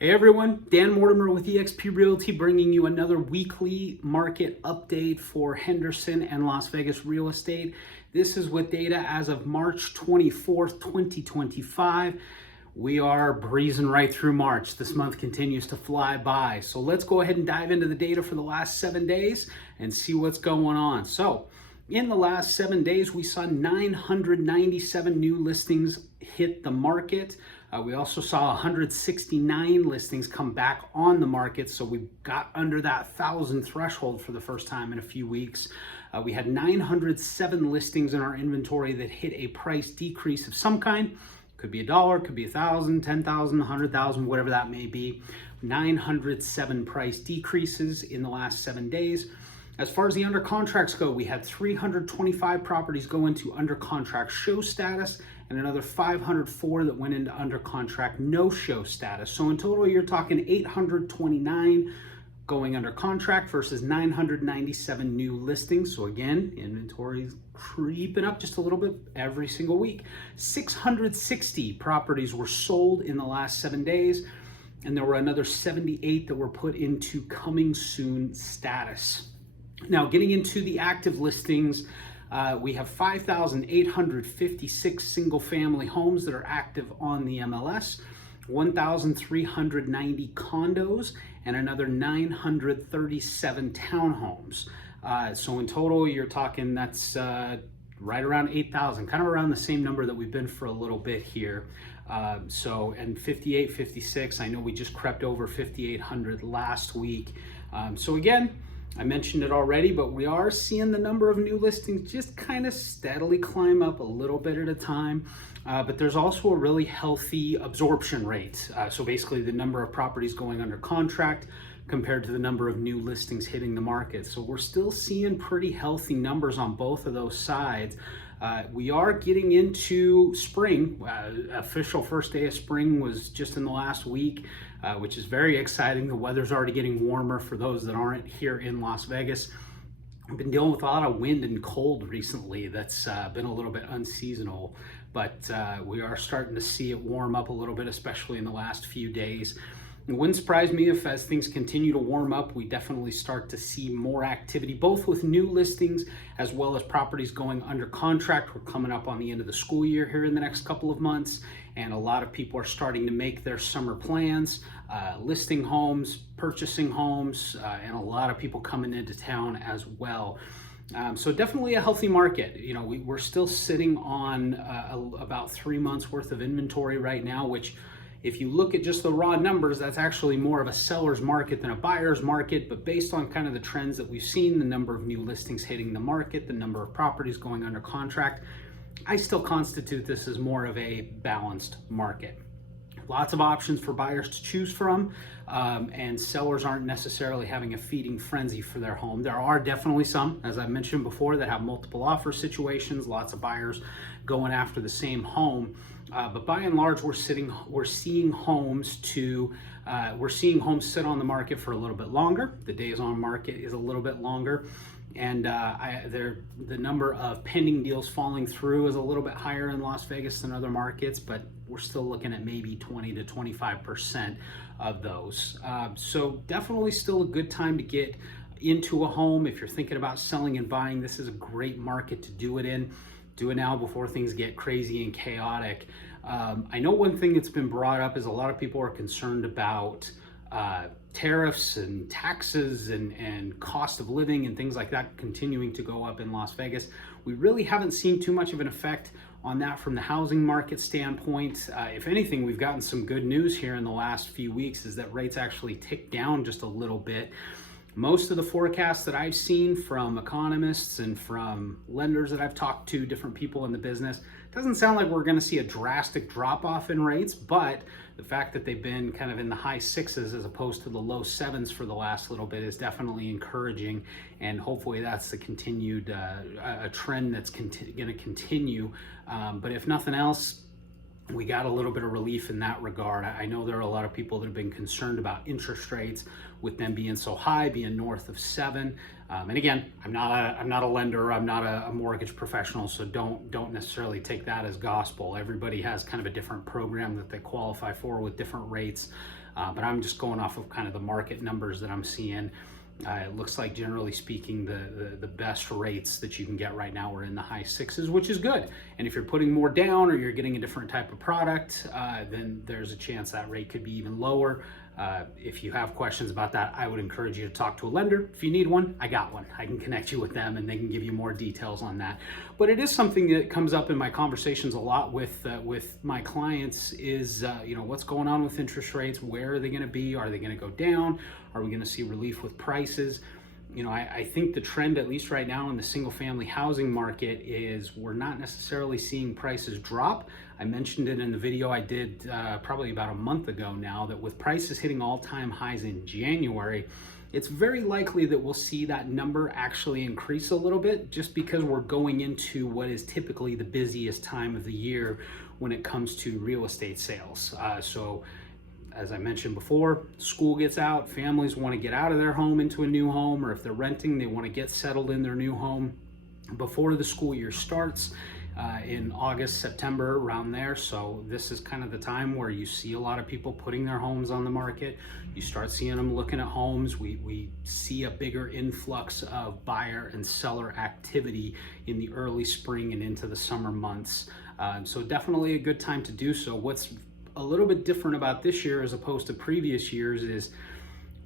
Hey everyone, Dan Mortimer with eXp Realty bringing you another weekly market update for Henderson and Las Vegas real estate. This is with data as of March 24th, 2025. We are breezing right through March. This month continues to fly by. So let's go ahead and dive into the data for the last 7 days and see what's going on. So in the last 7 days, we saw 997 new listings hit the market. We also saw 169 listings come back on the market, so we got under that 1,000 threshold for the first time in a few weeks. We had 907 listings in our inventory that hit a price decrease of some kind. Could be $1, could be 1,000, 10,000, 100,000, whatever that may be. 907 price decreases in the last 7 days. As far as the under contracts go, we had 325 properties go into under contract show status and another 504 that went into under contract no show status. So in total, you're talking 829 going under contract versus 997 new listings. So again, inventory is creeping up just a little bit every single week. 660 properties were sold in the last 7 days, and there were another 78 that were put into coming soon status. Now, getting into the active listings, we have 5,856 single-family homes that are active on the MLS, 1,390 condos, and another 937 townhomes. So in total, you're talking that's right around 8,000, kind of around the same number that we've been for a little bit here. And 58, 56, I know we just crept over 5,800 last week. So again, I mentioned it already, but we are seeing the number of new listings just kind of steadily climb up a little bit at a time. But there's also a really healthy absorption rate. So basically the number of properties going under contract compared to the number of new listings hitting the market. So we're still seeing pretty healthy numbers on both of those sides. We are getting into spring. Official first day of spring was just in the last week, which is very exciting. The weather's already getting warmer for those that aren't here in Las Vegas. I've been dealing with a lot of wind and cold recently. That's been a little bit unseasonal, but we are starting to see it warm up a little bit, especially in the last few days. It wouldn't surprise me if, as things continue to warm up, we definitely start to see more activity, both with new listings as well as properties going under contract. We're coming up on the end of the school year here in the next couple of months, and a lot of people are starting to make their summer plans, listing homes, purchasing homes, and a lot of people coming into town as well. So definitely a healthy market. You know, we're still sitting on about 3 months worth of inventory right now, which, if you look at just the raw numbers, that's actually more of a seller's market than a buyer's market. But based on kind of the trends that we've seen, the number of new listings hitting the market, the number of properties going under contract, I still constitute this as more of a balanced market. Lots of options for buyers to choose from, and sellers aren't necessarily having a feeding frenzy for their home. There are definitely some, as I mentioned before, that have multiple offer situations, lots of buyers going after the same home. But by and large, we're seeing homes sit on the market for a little bit longer. The days on market is a little bit longer, and the number of pending deals falling through is a little bit higher in Las Vegas than other markets, but we're still looking at maybe 20 to 25% of those. So definitely still a good time to get into a home. If you're thinking about selling and buying, this is a great market to do it in. Do it now before things get crazy and chaotic. I know one thing that's been brought up is a lot of people are concerned about tariffs and taxes and cost of living and things like that continuing to go up in Las Vegas. We really haven't seen too much of an effect on that from the housing market standpoint. If anything, we've gotten some good news here in the last few weeks, is that rates actually ticked down just a little bit. Most of the forecasts that I've seen from economists and from lenders that I've talked to, different people in the business, doesn't sound like we're going to see a drastic drop off in rates, but the fact that they've been kind of in the high sixes as opposed to the low sevens for the last little bit is definitely encouraging, and hopefully that's the continued a trend that's going to continue. But if nothing else, we got a little bit of relief in that regard. I know there are a lot of people that have been concerned about interest rates with them being so high, being north of 7. And again, I'm not a lender, I'm not a mortgage professional, so don't necessarily take that as gospel. Everybody has kind of a different program that they qualify for with different rates, but I'm just going off of kind of the market numbers that I'm seeing. It looks like, generally speaking, the best rates that you can get right now are in the high 6s, which is good. And if you're putting more down or you're getting a different type of product, then there's a chance that rate could be even lower. If you have questions about that, I would encourage you to talk to a lender. If you need one, I got one. I can connect you with them and they can give you more details on that. But it is something that comes up in my conversations a lot with my clients is, what's going on with interest rates? Where are they going to be? Are they going to go down? Are we going to see relief with prices? I think the trend, at least right now in the single family housing market, is we're not necessarily seeing prices drop. I mentioned it in the video I did probably about a month ago now, that with prices hitting all-time highs in January, it's very likely that we'll see that number actually increase a little bit, just because we're going into what is typically the busiest time of the year when it comes to real estate sales. As I mentioned before, school gets out, families want to get out of their home into a new home, or if they're renting, they want to get settled in their new home before the school year starts in August, September, around there. So this is kind of the time where you see a lot of people putting their homes on the market. You start seeing them looking at homes. We see a bigger influx of buyer and seller activity in the early spring and into the summer months. So definitely a good time to do so. What's a little bit different about this year as opposed to previous years is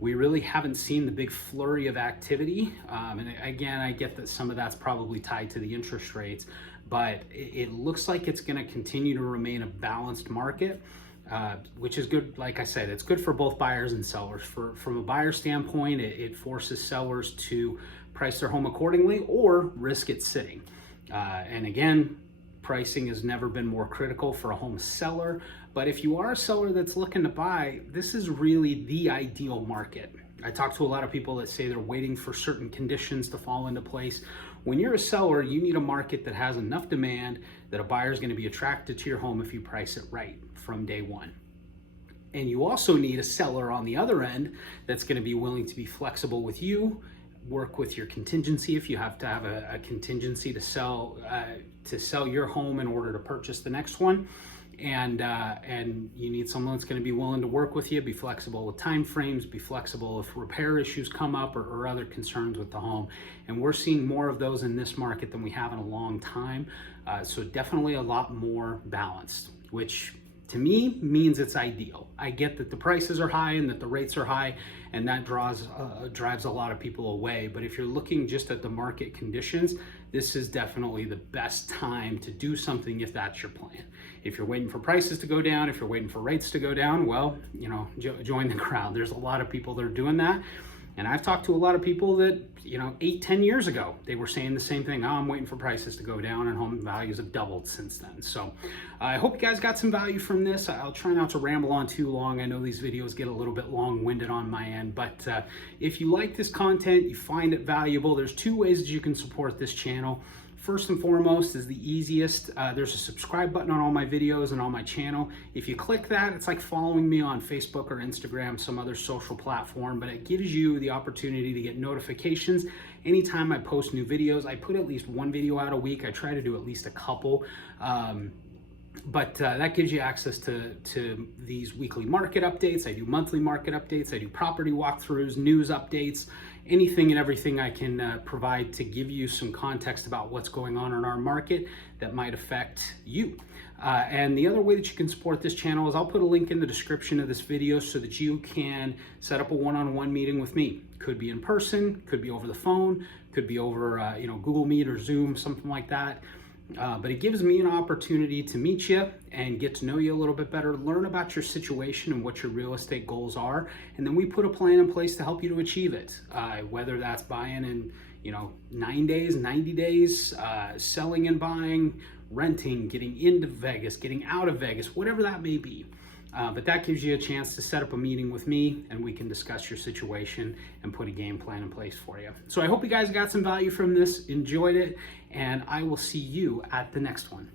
we really haven't seen the big flurry of activity. And again, I get that some of that's probably tied to the interest rates, but it looks like it's going to continue to remain a balanced market, which is good. Like I said, it's good for both buyers and sellers. From a buyer standpoint, it forces sellers to price their home accordingly or risk it sitting. And again, pricing has never been more critical for a home seller. But if you are a seller that's looking to buy, this is really the ideal market. I talk to a lot of people that say they're waiting for certain conditions to fall into place. When you're a seller, you need a market that has enough demand that a buyer is going to be attracted to your home if you price it right from day one. And you also need a seller on the other end that's going to be willing to be flexible with you, work with your contingency if you have to have a contingency to sell your home in order to purchase the next one. And you need someone that's going to be willing to work with you, be flexible with time frames, be flexible if repair issues come up or other concerns with the home. And we're seeing more of those in this market than we have in a long time. So definitely a lot more balanced, which to me means it's ideal. I get that the prices are high and that the rates are high, and that drives a lot of people away. But if you're looking just at the market conditions, this is definitely the best time to do something if that's your plan. If you're waiting for prices to go down, if you're waiting for rates to go down, well, join the crowd. There's a lot of people that are doing that. And I've talked to a lot of people that, 8-10 years ago, they were saying the same thing. Oh, I'm waiting for prices to go down, and home values have doubled since then. So I hope you guys got some value from this. I'll try not to ramble on too long. I know these videos get a little bit long-winded on my end, but if you like this content, you find it valuable, there's 2 ways that you can support this channel. First and foremost is the easiest. There's a subscribe button on all my videos and on my channel. If you click that, it's like following me on Facebook or Instagram, some other social platform, but it gives you the opportunity to get notifications anytime I post new videos. I put at least 1 video out a week. I try to do at least a couple. But that gives you access to these weekly market updates. I do monthly market updates. I do property walkthroughs, news updates, anything and everything I can provide to give you some context about what's going on in our market that might affect you. And the other way that you can support this channel is I'll put a link in the description of this video so that you can set up a one-on-one meeting with me. Could be in person, could be over the phone, could be over Google Meet or Zoom, something like that. But it gives me an opportunity to meet you and get to know you a little bit better, learn about your situation and what your real estate goals are, and then we put a plan in place to help you to achieve it. Whether that's buying in 9 days, 90 days, selling and buying, renting, getting into Vegas, getting out of Vegas, whatever that may be. But that gives you a chance to set up a meeting with me and we can discuss your situation and put a game plan in place for you. So I hope you guys got some value from this, enjoyed it, and I will see you at the next one.